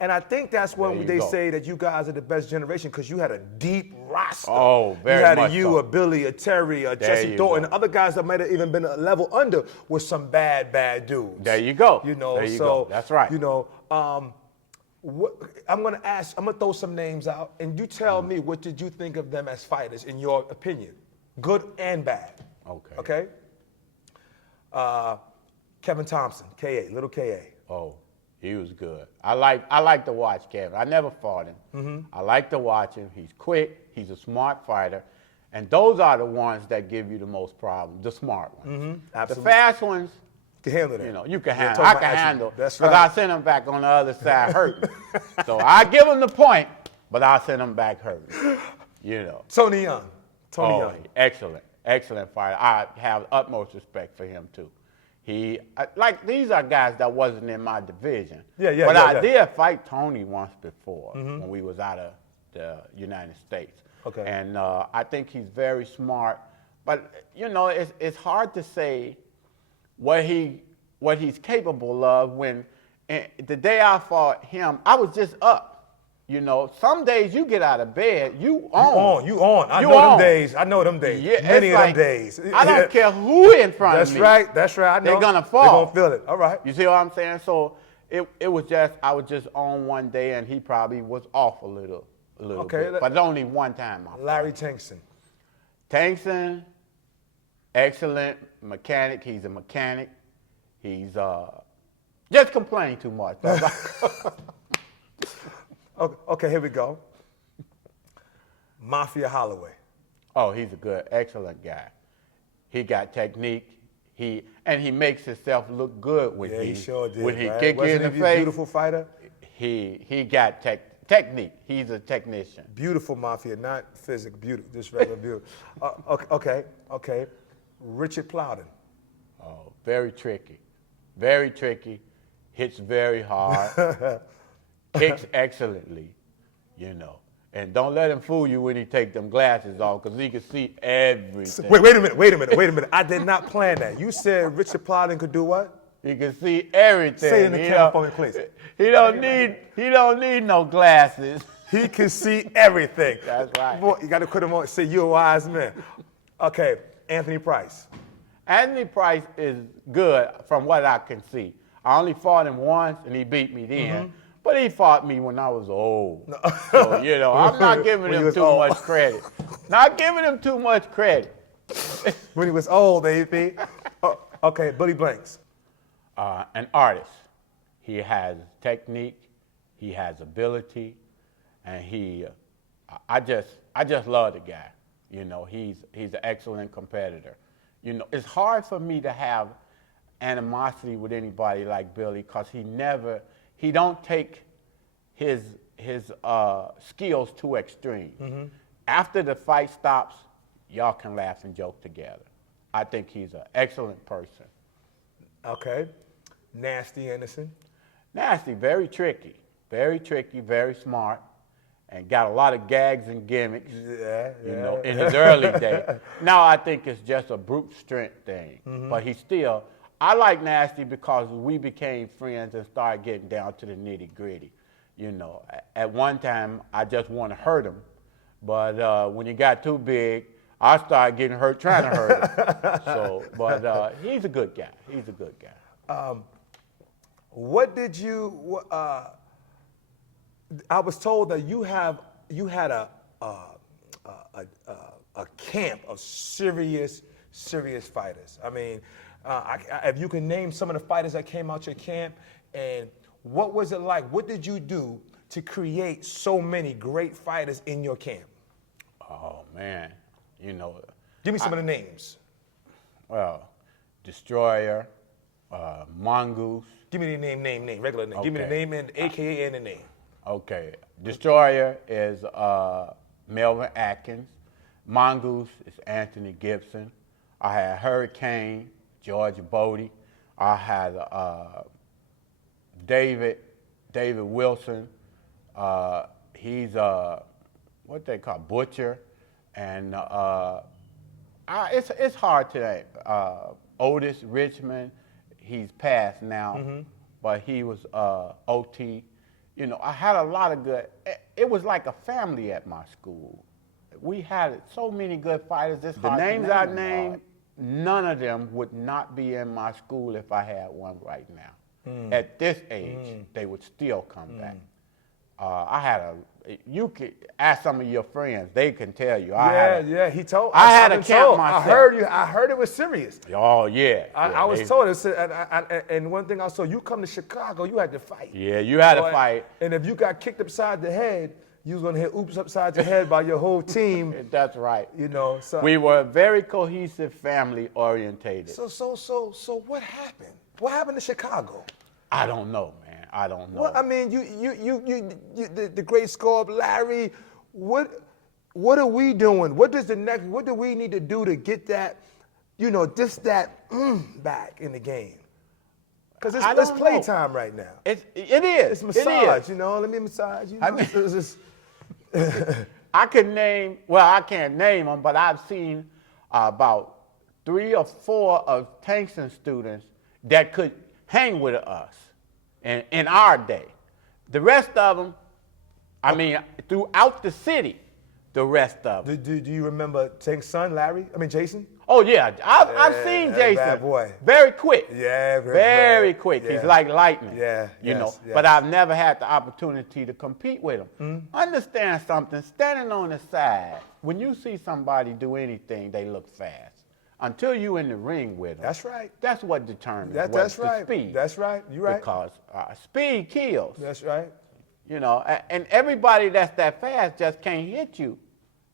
And I think that's when you they go. say that you guys are the best generation because you had a deep roster. Oh, very You had much a so. a Billy, a Terry, a There Jesse you Thornton, go. other guys that might have even been a level under were some bad dudes. There you go. You know, There you so go. That's right. You know, I'm gonna throw some names out, and you tell me what did you think of them as fighters in your opinion, good and bad. Okay. Okay. Kevin Thompson, KA, little KA. Oh, he was good. I like to watch Kevin. I never fought him. I like to watch him. He's quick. He's a smart fighter. And those are the ones that give you the most problems, the smart ones. Absolutely. The fast ones, Can handle that. you know, you can You're handle. talking I about can action. handle. That's Because right. I send him back on the other side hurting. So I give him the point, but I send him back hurting. You know. Tony Young. Tony Oh, Young. excellent fighter. I have utmost respect for him too. Like these are guys that wasn't in my division. But I did fight Tony once before when we was out of the United States. Okay. And I think he's very smart. But you know, it's hard to say what he's capable of when the day I fought him, I was just up. You know, some days you get out of bed, you on. You on. I know them days. I know them days. Yeah, Many it's of like, them days. I don't care who in front of me. That's right. I know. They're gonna fall. They're gonna feel it. All right. You see what I'm saying? So it was just, I was just on one day and he probably was off a little bit. But only one time. Larry Tankson. Tankson, excellent mechanic. He's a mechanic. He's just complaining too much. Okay, here we go. Mafia Holloway. Oh, he's a good, excellent guy. He got technique. He makes himself look good when he sure did. when he right? kick you in the Wasn't he a face. beautiful fighter? He got technique. He's a technician. Beautiful Mafia, not physical beauty, just regular beauty. Okay. Richard Plowden. Oh, very tricky. Very tricky. Hits very hard. Kicks excellently, you know. And don't let him fool you when he take them glasses off, because he can see everything. Wait a minute. I did not plan that. You said Richard Plowden could do what? He can see everything. Say it in the camera for me, please. He don't need no glasses. He can see everything. That's right. Boy, you got to put him on. Say you're a wise man. Okay, Anthony Price. Anthony Price is good from what I can see. I only fought him once, and he beat me then. But he fought me when I was old. No. So, you know, I'm not giving him too much credit. Not giving him too much credit. When he was old, baby. Okay, Buddy Blanks. An artist. He has technique, he has ability, and I just love the guy. You know, he's an excellent competitor. You know, it's hard for me to have animosity with anybody like Billy, because he don't take his skills too extreme. After the fight stops, y'all can laugh and joke together. I think he's an excellent person. Okay. Nasty Anderson. Nasty, very tricky, very smart, and got a lot of gags and gimmicks, you know, in his early days. Now I think it's just a brute strength thing, but I like Nasty because we became friends and started getting down to the nitty gritty. You know, at one time I just want to hurt him, but when he got too big, I started getting hurt trying to hurt him. So, but he's a good guy. He's a good guy. What did you? I was told that you had a camp of serious fighters. I mean, if you can name some of the fighters that came out your camp, and what was it like? What did you do to create so many great fighters in your camp? Oh man, you know. Give me some of the names. Well, Destroyer, Mongoose. Give me the name, regular name. Okay. Give me the name and AKA and the name. Okay. Destroyer is Melvin Atkins. Mongoose is Anthony Gibson. I had Hurricane, George Bodie. I had David Wilson. He's what they call Butcher. And it's hard today. Otis Richmond, he's passed now, but he was OT. You know, I had a lot of good. It was like a family at my school. We had so many good fighters. The names I named, none of them would not be in my school if I had one right now. At this age, they would still come back. I had you could ask some of your friends, they can tell you. He told. I had a camp myself. I heard it was serious. Oh, yeah. I was told it. And one thing I saw, you come to Chicago, you had to fight. Yeah, you had to fight. And if you got kicked upside the head, you was going to hit oops upside the head by your whole team. That's right. You know. So we were a very cohesive, family orientated. So what happened? What happened to Chicago? I don't know, man. I don't know. Well, I mean, the great sculpt, Larry. What are we doing? What do we need to do to get that, back in the game? Because it's playtime right now. It is. It's massage, It is. Let me massage. I mean, I can name. Well, I can't name them, but I've seen about 3 or 4 of Tankston students that could hang with us in our day. The rest of them, I mean, throughout the city, the rest of them. Do you remember Tank's son, Jason? Oh, yeah. I've seen Jason. Bad boy. Very quick. Yeah, very quick. Yeah. He's like lightning. Yeah. You know, yes. but I've never had the opportunity to compete with him. Understand something, standing on the side, when you see somebody do anything, they look fast. Until you in the ring with them. That's right. That's what determines That's the right. speed. That's right. You're right. Because speed kills. That's right. You know, and everybody that's that fast just can't hit you.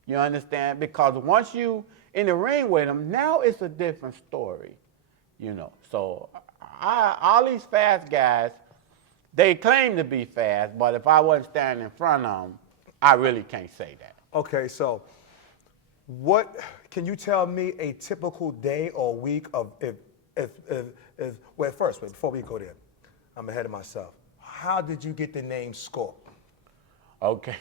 You understand? Because once you in the ring with them, now it's a different story. You know, so all these fast guys, they claim to be fast, but if I wasn't standing in front of them, I really can't say that. Okay, so can you tell me a typical day or week of before we go there, I'm ahead of myself. How did you get the name Scorp? Okay.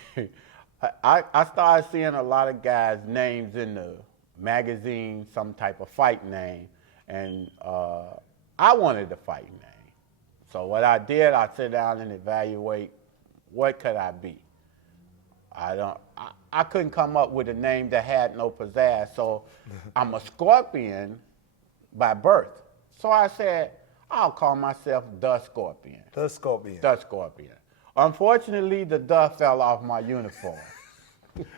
I started seeing a lot of guys' names in the magazine, some type of fight name, and I wanted a fight name. So what I did, I sit down and evaluate what could I be. I couldn't come up with a name that had no pizzazz, so I'm a Scorpion by birth. So I said, I'll call myself the Scorpion. The Scorpion. The Scorpion. Unfortunately, the "the" fell off my uniform.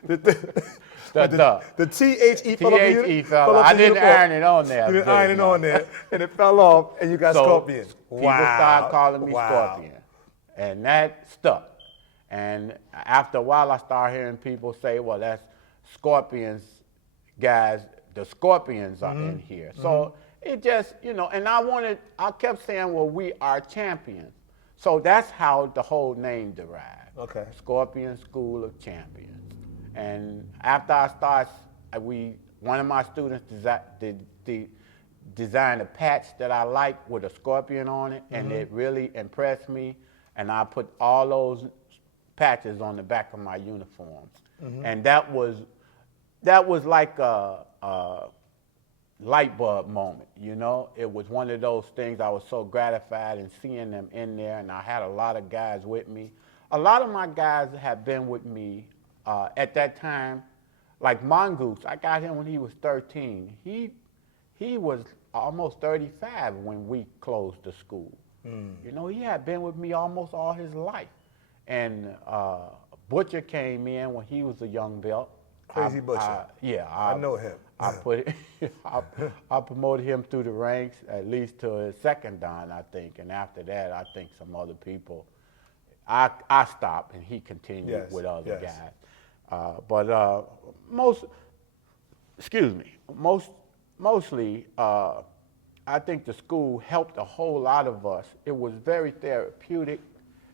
The T-H-E fell off the T-H-E fell off. I didn't iron it on there. You didn't iron it on there, and it fell off, and you got Scorpion. People started calling me Scorpion, and that stuck. And after a while, I started hearing people say, well, that's Scorpions, guys, the Scorpions are in here. So it just, and I kept saying, well, we are champions. So that's how the whole name derived. Okay. Scorpion School of Champions. And after I started, one of my students designed a patch that I liked with a scorpion on it, and it really impressed me. And I put all those patches on the back of my uniforms. And that was like a light bulb moment, It was one of those things I was so gratified in seeing them in there, and I had a lot of guys with me. A lot of my guys have been with me at that time, like Mongoose. I got him when he was 13. He was almost 35 when we closed the school. He had been with me almost all his life. And Butcher came in when he was a young belt. Crazy Butcher. I know him. I promoted him through the ranks, at least to his second dan, I think. And after that, I think some other people. I stopped, and he continued with other guys. But mostly, I think the school helped a whole lot of us. It was very therapeutic.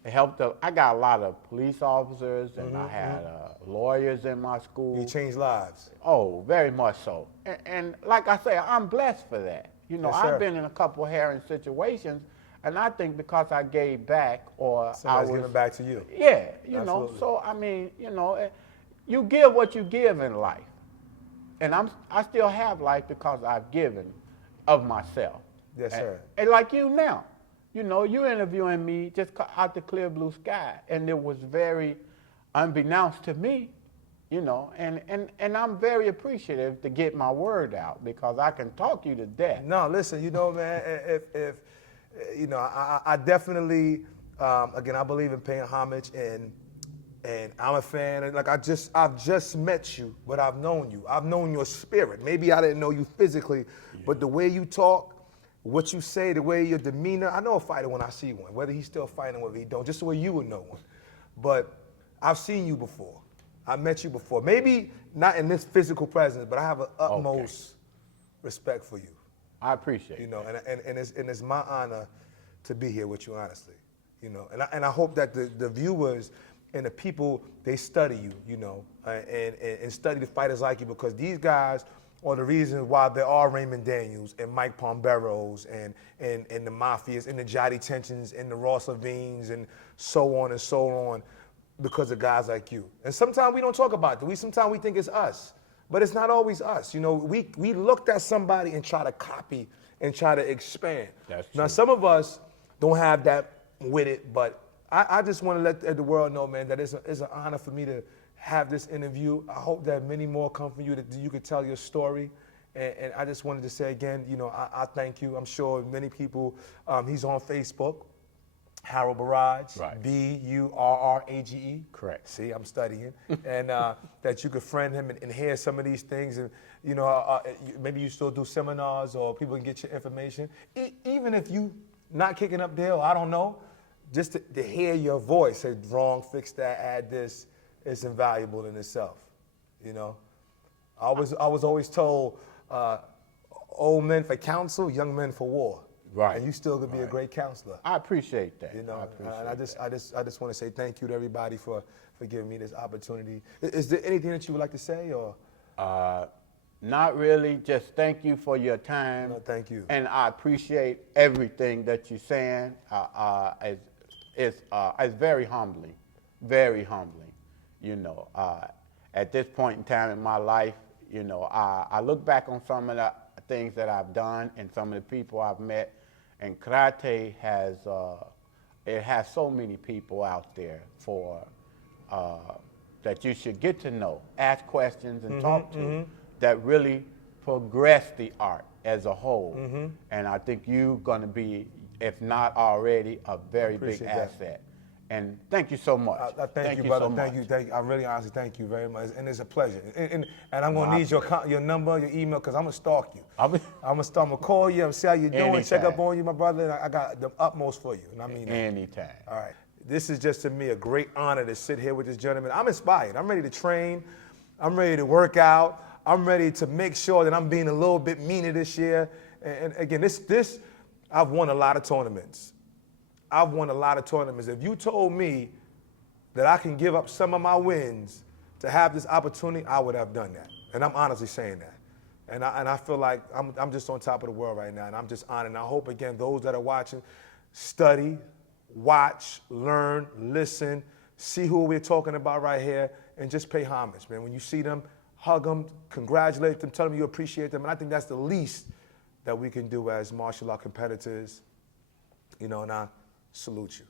It helped. I got a lot of police officers, and I had lawyers in my school. You changed lives. Oh, very much so. And like I say, I'm blessed for that. I've been in a couple of herring situations, and I think because I gave back, or somebody's giving back to you. Yeah, Absolutely. So I mean, you give what you give in life, and I still have life because I've given of myself. Yes, sir. And like you now, you know, you interviewing me just out the clear blue sky, and it was very unbeknownst to me, you know, and I'm very appreciative to get my word out because I can talk you to death. No, listen, you know, man, if you know, I definitely, again, I believe in paying homage, and I'm a fan. And like I've just met you, but I've known you. I've known your spirit. Maybe I didn't know you physically, but the way you talk, what you say, the way your demeanor, I know a fighter when I see one, whether he's still fighting, whether he don't, just the way you would know one. But I've seen you before. I met you before. Maybe not in this physical presence, but I have an utmost respect for you. I appreciate You know, and it's my honor to be here with you, honestly. You know, and I hope that the viewers and the people, they study you, you know, and study the fighters like you, because these guys are the reasons why there are Raymond Daniels and Mike Pomberos and the Mafias and the Jotty Tensions and the Ross Levines and so on, because of guys like you. And sometimes we don't talk about that. Sometimes we think it's us, but it's not always us. You know, we looked at somebody and try to copy and try to expand. That's now, true. some of us don't have that with it, but I just want to let the world know, man, that it's an honor for me to have this interview. I hope that many more come from you, that you could tell your story. And I just wanted to say again, you know, I thank you. I'm sure many people, he's on Facebook, Harold Burrage, Right. Burrage. Correct. See, I'm studying. And that you could friend him and hear some of these things. And, you know, maybe you still do seminars or people can get your information. Even if you not kicking up Dale, I don't know, just to hear your voice, say wrong, fix that, add this, it's invaluable in itself, you know. I was always told, old men for counsel, young men for war. Right. And you still could be a great counselor. I appreciate that. You know, I appreciate and I just want to say thank you to everybody for giving me this opportunity. Is there anything that you would like to say, or? Not really. Just thank you for your time. No, thank you. And I appreciate everything that you're saying. It's very humbling, very humbling. You know, at this point in time in my life, you know, I look back on some of the things that I've done and some of the people I've met, and karate has so many people out there that you should get to know, ask questions, and talk to that really progress the art as a whole. And I think you're going to be, if not already, a very big Appreciate that. asset. And thank you so much. I thank you, brother. So much. Thank you. I really honestly thank you very much, and it's a pleasure. And I'm gonna need your number, your email, because I'm gonna stalk you. I'm gonna call you. I'm see how you doing. Check up on you, my brother. And I got the utmost for you, and I mean that. Anytime. All right. This is just to me a great honor to sit here with this gentleman. I'm inspired. I'm ready to train. I'm ready to work out. I'm ready to make sure that I'm being a little bit meaner this year. And again, this I've won a lot of tournaments. I've won a lot of tournaments. If you told me that I can give up some of my wins to have this opportunity, I would have done that. And I'm honestly saying that. And I feel like I'm just on top of the world right now, and I'm just honored. And I hope, again, those that are watching, study, watch, learn, listen, see who we're talking about right here, and just pay homage, man. When you see them, hug them, congratulate them, tell them you appreciate them. And I think that's the least that we can do as martial art competitors, you know, and I salute you.